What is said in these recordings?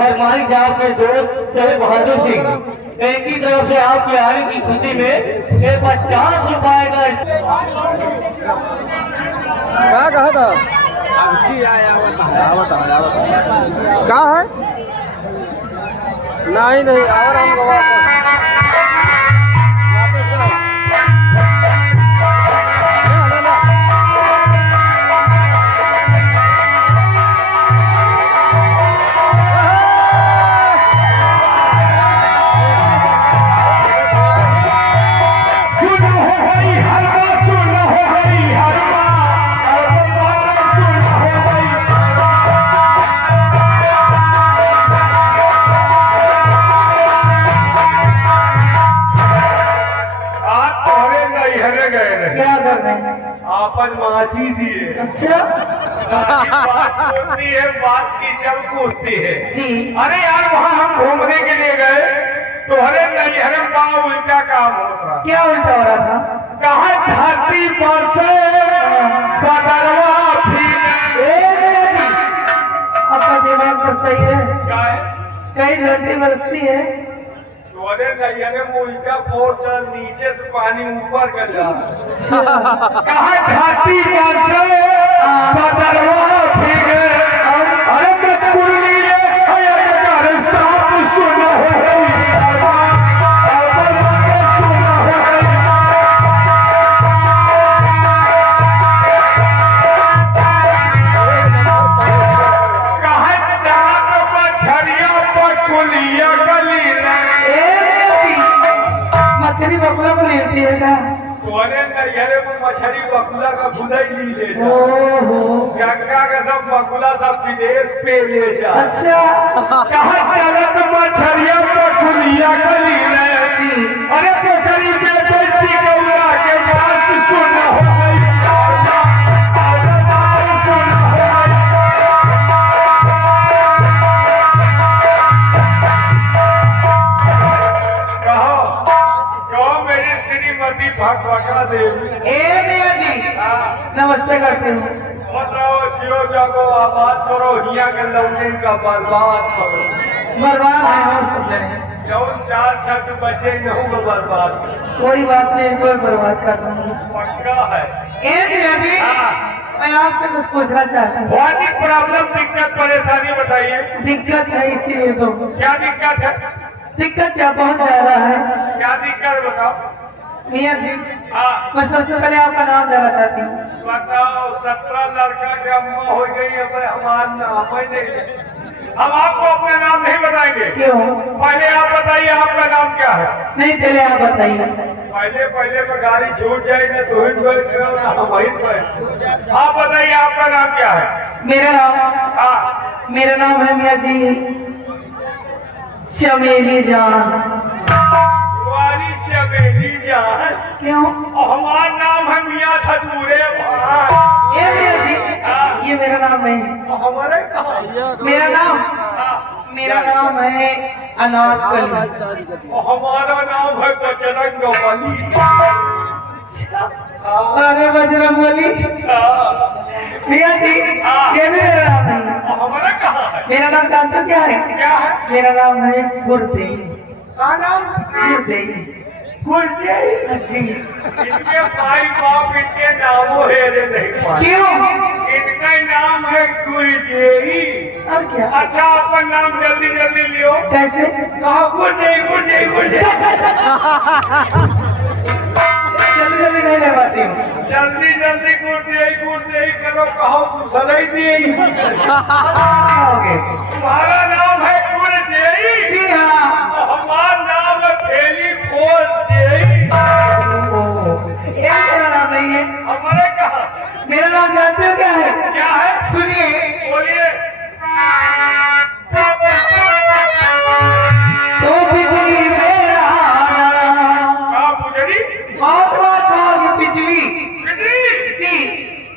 फरमाइश आपके दोस्त शहीद बहादुर सिंह एक ही तरफ से आपके आने की खुशी में ये 50 रुपए का क्या कहा था क्या है नहीं और हम आपन माजी दिए। अच्छा बात होती है, बात की जब पूछती है जी। अरे यार वहाँ हम घूमने के लिए गए तो अरे नैहर का उल्टा काम होता। क्या उल्टा हो रहा था? कहा धरती पर से बदलवा आपका दिमाग तो सही है। क्या है? कई धरती बरसती है तो अरे नैहर में उल्टा फोड़ नीचे से पानी ऊपर कर जा कहा धरती पर से बदलवा अरे कचकुर्मी साफ सुना हो मछली बकुला को लेती है क्या? तोरे नैहरे में मछली बकुला का खुदाई ली ले गंगा का सब बकुला सब विदेश पे ले जा। अच्छा कहा जगत मछलिया बकुलिया का ली अरे पोखरी पे जैसी गौरा के पास सुना हो गई भगवका देवी। मियां जी नमस्ते करते हूँ। बताओ जियो जागो आबाद करो हिया के लौटे का बर्बाद करो। बर्बाद है और सब जने जौन 4 छत बचे नहीं को बर्बाद कोई बात नहीं कोई बर्बाद कर दूंगी पक्का है। मियां जी मैं आपसे कुछ पूछना चाहता हूँ। बहुत ही प्रॉब्लम दिक्कत परेशानी बताइए। दिक्कत है इसीलिए तो। क्या दिक्कत है? दिक्कत क्या बहुत ज्यादा है। क्या दिक्कत बताओ मियां जी। हाँ मैं सबसे पहले आपका नाम जानना चाहती हूँ। बताओ 17 लड़का की अम्मा हो गई है हमारा नाम नहीं। हम आपको अपना नाम नहीं बताएंगे। क्यों? पहले आप बताइए आपका नाम क्या है? नहीं पहले आप बताइए। पहले में गाड़ी छूट जाएगी तो आप बताइए आपका नाम क्या है? मेरा नाम हाँ मेरा नाम है मियां जी चमेली जान। चमेली जान? क्यों? हमारा नाम है मियां धतूरे भाई। ये मियां जी ये मेरा नाम नहीं। हमारे कहा? मेरा नाम है अनारकली। हमारा नाम है बजरंग बली। अरे बजरंगबली मियां जी ये भी मेरा नाम नहीं। हमारा कहा है? मेरा नाम जानते हो क्या है? क्या है? मेरा नाम है गुरदेव। क्या नाम? गुरदेव। जी इनके भाई बाप इनके नामों हेरे नहीं पाए। क्यों? इनका नाम है गुरदेवी। और क्या? अच्छा आपका नाम जल्दी जल्दी लियो। कैसे? कहा गुरदेवी गुरदेवी जल्दी जल्दी नहीं ले पाती हूँ। जल्दी जल्दी गुरदेवी करो कहो सलाई दिए। तुम्हारा नाम है गुरदेवी? जी हाँ। हमारा नाम है फेली खोल देवी। ये मेरा नाम नहीं है। हमारे कहा? मेरा नाम जानते हो क्या है? क्या है? सुनिए बोलिए। तो बिजली मेरा कहा पुजरी? बिजली बिजली जी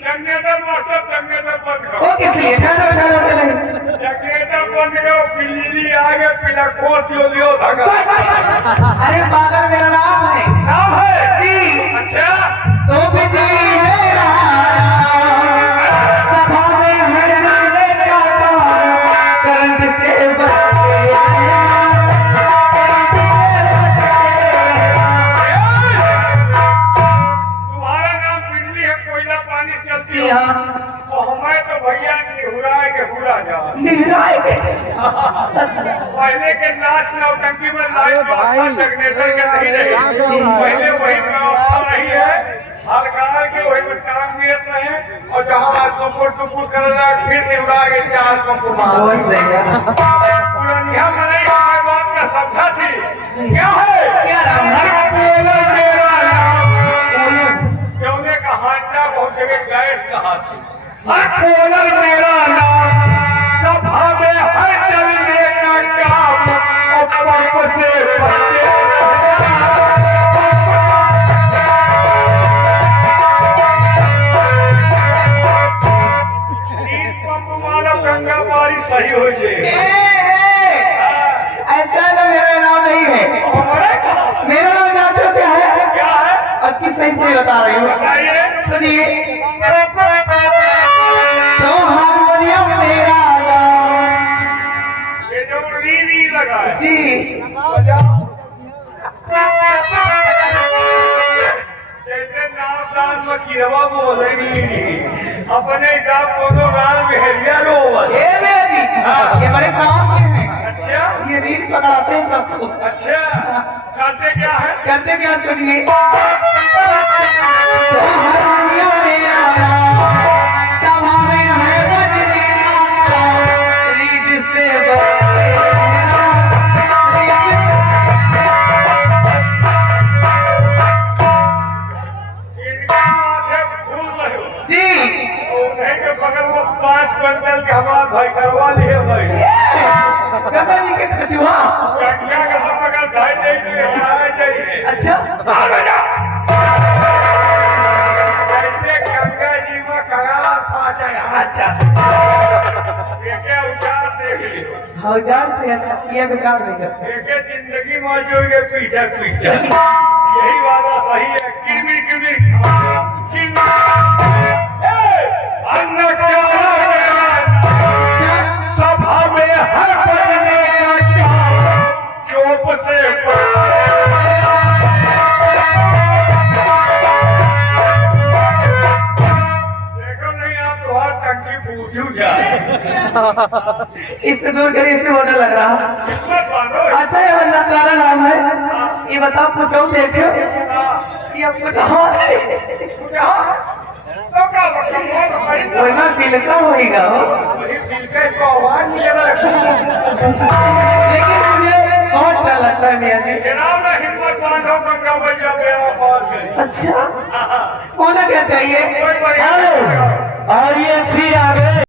जनरेटर मास्टर जनरेटर बंद करो। वो किस लिए? ठहरो ठहरो ठहरो। जनरेटर बंद करो बिजली आ गए पिला खोल दियो धगा। अरे पागल मेरा नाम है। नाम है? जी अच्छा तो बिजली मेरा सभा में है जलने का करंट से सिग्नेचर के नहीं रही, पहले वही व्यवस्था रही है, सरकार के वही में काम किए रहे, और जहाँ टुकुर टुकुर कर रहा फिर निवड़ा के 4 पंप पुरानिया मनाई हमारे बात का सभ्या थी। क्या है? क्या नाम है? पोलर मेरा नाम। क्योंकि कहानियां बहुत जगह गैस कहा थी। पोलर मेरा नाम, सभा में हर चलने का काम, और पंप से बचते गंगा पारी सही हो जाए। ऐसा तो मेरा नाम नहीं है। मेरा नाम जानते हो क्या है? क्या है? अच्छी सही से बता रही हूँ, बताइए। सुनिए। तो हारमोनियम मेरा नाम। ये जो री लगा है जी, जैसे नाम में किरवा बोलेगी, अपने हिसाब कोनो गाल में हेरिया लो। ये मेरी, ये बड़े काम के हैं। अच्छा ये रील पकड़ाते हैं सबको। अच्छा, करते क्या है? कहते क्या सुनिए। तो हारमोनियम मेरा नाम, सभा में है बजने का, रीत से बजते हैं। इनका माथे फूल रहे हो। जी, उन्हें के बगल में 5 क्विंटल के हमारा भाई करवा लिए भाई। गंगा जी के कचुआ। कटिया के सब बगल धाई नहीं तो यहाँ जाइए। अच्छा, जैसे गंगा जी में कगा पाँच अच्छा देखे उचार देख लियो। हाँ जानते हैं, ये बेकार नहीं करते। देखे जिंदगी मौजूद पीछा पीछा यही वाला सही है। किरमी किरमी किरमी अन्न प्यारा मेरा सभा में हर बजने का चाव, चोप से देखो नहीं आप तुम्हार टंकी पूछू जाए। इससे दूर करे, इससे होने लग रहा। किस्मत बांधो। अच्छा, ये बंदा काला नाम है। ये बताओ, पूछो देखो, ये आपको कहाँ है? तो क्या मतलब वही ना दिल का होएगा हो। वही दिल के को आवाज नहीं आ रहा। लेकिन मुझे बहुत डर लगता है मियाँ जी। जनाब ने हिम्मत बांधो, गंगा भैया मेरा पार करी। अच्छा, होना क्या चाहिए? कोई बढ़िया और ये फिर आ गए।